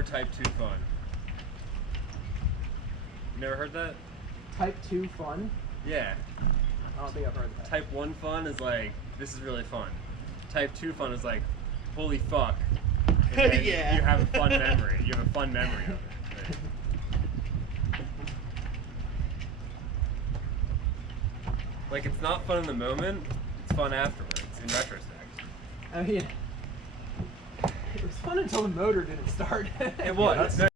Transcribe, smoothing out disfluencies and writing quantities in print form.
or Type 2 fun? You never heard that? Type 2 fun? Yeah. I don't think I've heard that. Type 1 fun is like, this is really fun. Type 2 fun is like, holy fuck. And then Yeah. You have a fun memory. You have a fun memory of it. Right? Like, it's not fun in the moment, it's fun afterwards, in retrospect. I mean, it was fun until the motor didn't start. It was.